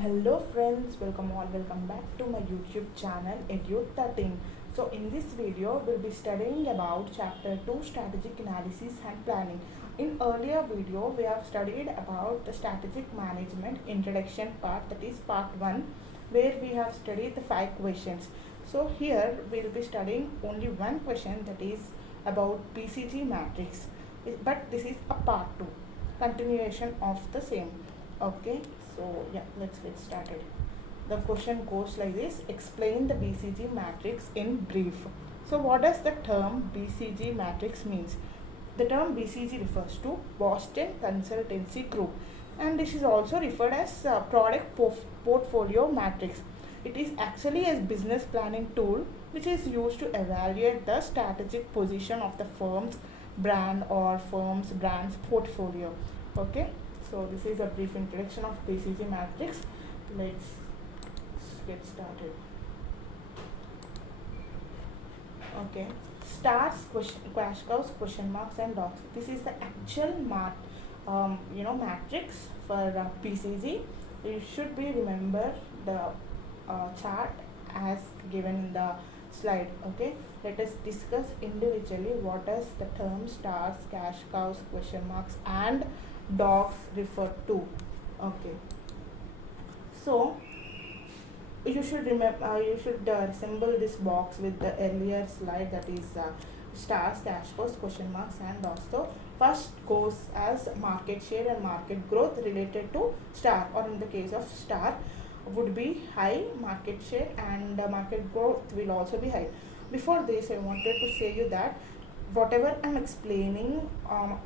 Hello friends, welcome back to my YouTube channel Q.1. So in this video, we'll be studying about chapter 2 strategic analysis and planning. In earlier video, we have studied about the strategic management introduction part, that is part 1, where we have studied the 5 questions. So here we'll be studying only one question, that is about BCG matrix. But this is a part 2, continuation of the same. Okay, so yeah, let's get started. The question goes like this: explain the BCG matrix in brief. So what does the term BCG matrix means? The term BCG refers to Boston Consultancy Group, and this is also referred as product portfolio matrix. It is actually a business planning tool which is used to evaluate the strategic position of the firm's brand or firm's brand's portfolio. Okay, so this is a brief introduction of BCG matrix. Let's get started. Okay, stars, cash cows, question marks, and dots. This is the actual matrix for BCG. You should be remember the chart as given in the slide. Okay, let us discuss individually what does the term stars, cash cows, question marks, and dogs refer to. Okay, so you should remember, resemble this box with the earlier slide, that is stars, cash cows, question marks, and dots. So first goes as market share and market growth related to star, or in the case of star would be high market share, and market growth will also be high. Before this, I wanted to say you that whatever I'm explaining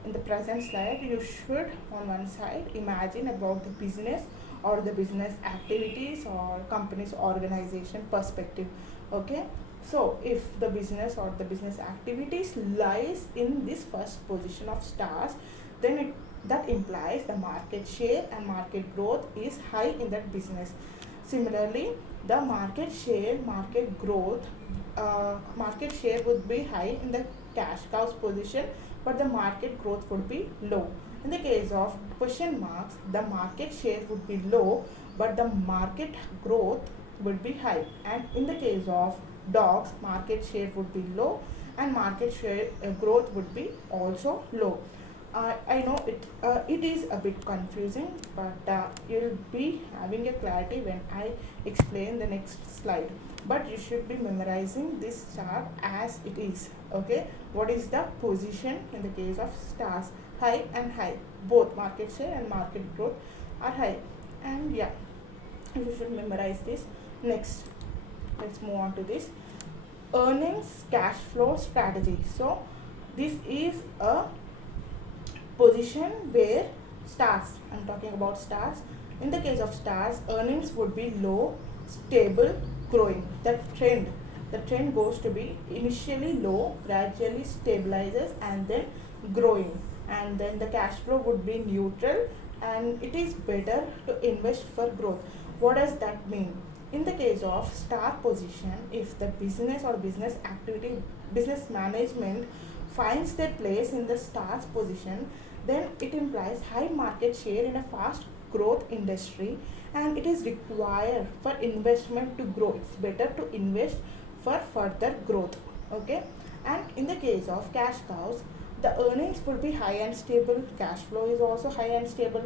in the present slide, you should on one side imagine about the business or the business activities or company's organization perspective. Okay, so if the business or the business activities lies in this first position of stars, then that implies the market share and market growth is high in that business. Similarly, the market share, market share would be high in the cash cows position, but the market growth would be low. In the case of question marks, the market share would be low, but the market growth would be high. And in the case of dogs, market share would be low and market share growth would be also low. I know it is a bit confusing, but you'll be having a clarity when I explain the next slide. But you should be memorizing this chart as it is. Okay, what is the position in the case of stars? High and high, both market share and market growth are high. And yeah, you should memorize this. Next, let's move on to this earnings cash flow strategy. So this is a position where stars, I'm talking about stars. In the case of stars, earnings would be low, stable, growing. The trend goes to be initially low, gradually stabilizes, and then growing. And then the cash flow would be neutral, and it is better to invest for growth. What does that mean? In the case of star position, if the business or business activity, business management finds their place in the stars position, then it implies high market share in a fast growth industry, and it is required for investment to grow. It's better to invest for further growth. Okay, and in the case of cash cows, the earnings will be high and stable, cash flow is also high and stable.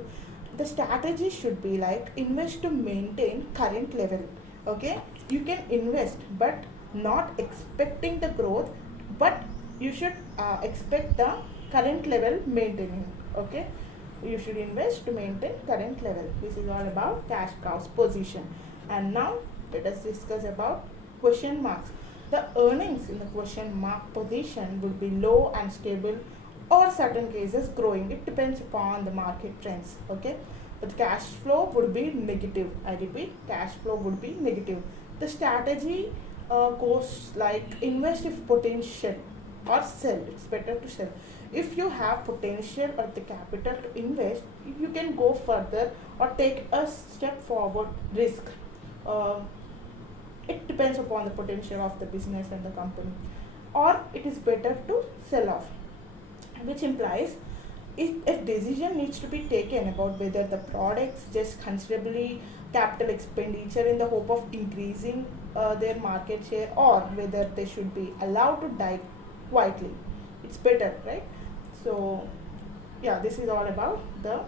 The strategy should be like invest to maintain current level. Okay, you can invest but not expecting the growth, but you should expect the current level maintaining. Okay, you should invest to maintain current level. This is all about cash cows position. And now let us discuss about question marks. The earnings in the question mark position will be low and stable, or certain cases growing. It depends upon the market trends. Okay, but cash flow would be negative. I repeat, cash flow would be negative. The strategy goes like invest if potential, or sell. It's better to sell. If you have potential or the capital to invest, you can go further or take a step forward risk. Uh, it depends upon the potential of the business and the company, or it is better to sell off, which implies if a decision needs to be taken about whether the products just considerably capital expenditure in the hope of increasing their market share, or whether they should be allowed to die quietly, it's better, right? So yeah, this is all about the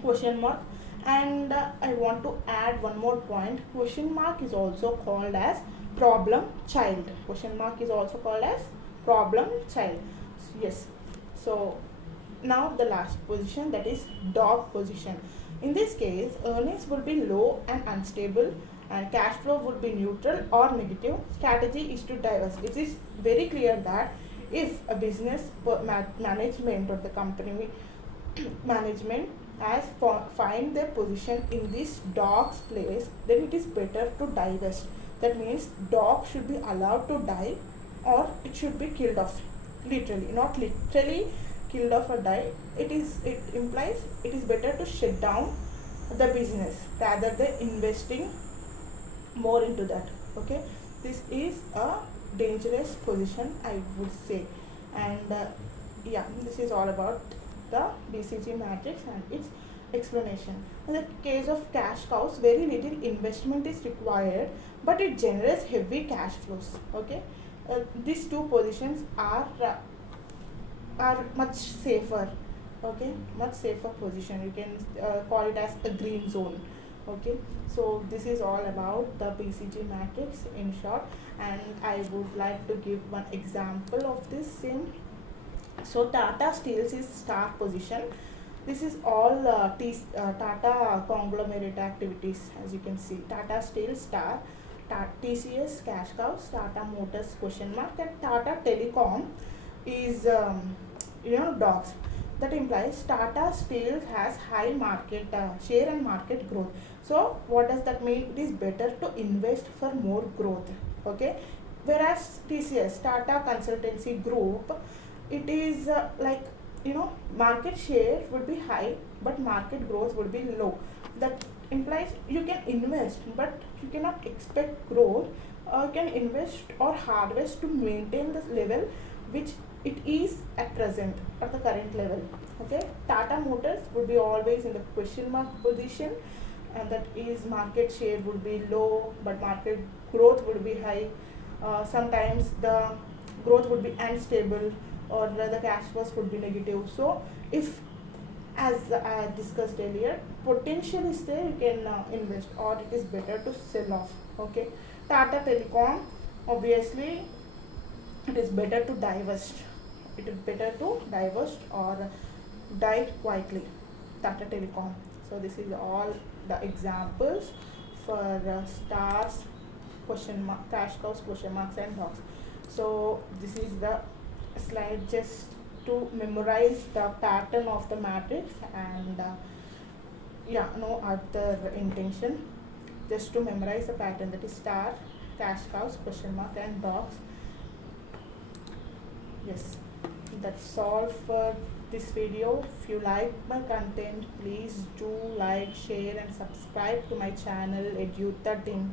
question mark. And I want to add one more point. Question mark is also called as problem child. Question mark is also called as problem child. Yes. So now the last position, that is dog position. In this case, earnings will be low and unstable, and cash flow would be neutral or negative. Strategy is to divest. It is very clear that if a business management or the company management has find their position in this dog's place, then it is better to divest. That means dog should be allowed to die, or it should be killed off, literally, not literally killed off or die. It implies it is better to shut down the business rather than investing more into that. Okay, this is a dangerous position, I would say. And yeah, this is all about the BCG matrix and its explanation. In the case of cash cows, very little investment is required, but it generates heavy cash flows. Okay, these two positions are much safer. Okay, much safer position. You can call it as a green zone. Okay, so this is all about the BCG matrix in short, and I would like to give one example of this same. So Tata Steel's is star position. This is all Tata conglomerate activities, as you can see. Tata Steel star, TCS cash cows, Tata Motors question mark, and Tata Telecom is dogs. That implies Tata Steel has high market share and market growth. So what does that mean? It is better to invest for more growth. Okay, whereas TCS, Tata Consultancy Group, it is market share would be high, but market growth would be low. That implies you can invest, but you cannot expect growth. You can invest or harvest to maintain this level which it is at present, at the current level. Okay, Tata Motors would be always in the question mark position, and that is market share would be low, but market growth would be high. Sometimes the growth would be unstable, or the cash flows would be negative. So if, as I discussed earlier, potential is there, you can invest, or it is better to sell off. Okay, Tata Telecom, obviously it is better to divest. It is better to divest or die quietly. Tata Telecom. So this is all the examples for stars, question mark, cash cows, question marks, and dogs. So this is the slide just to memorize the pattern of the matrix, and no other intention, just to memorize the pattern, that is star, cash cows, question mark, and dogs. Yes, that's all for this video. If you like my content, please do like, share, and subscribe to my channel Edu13.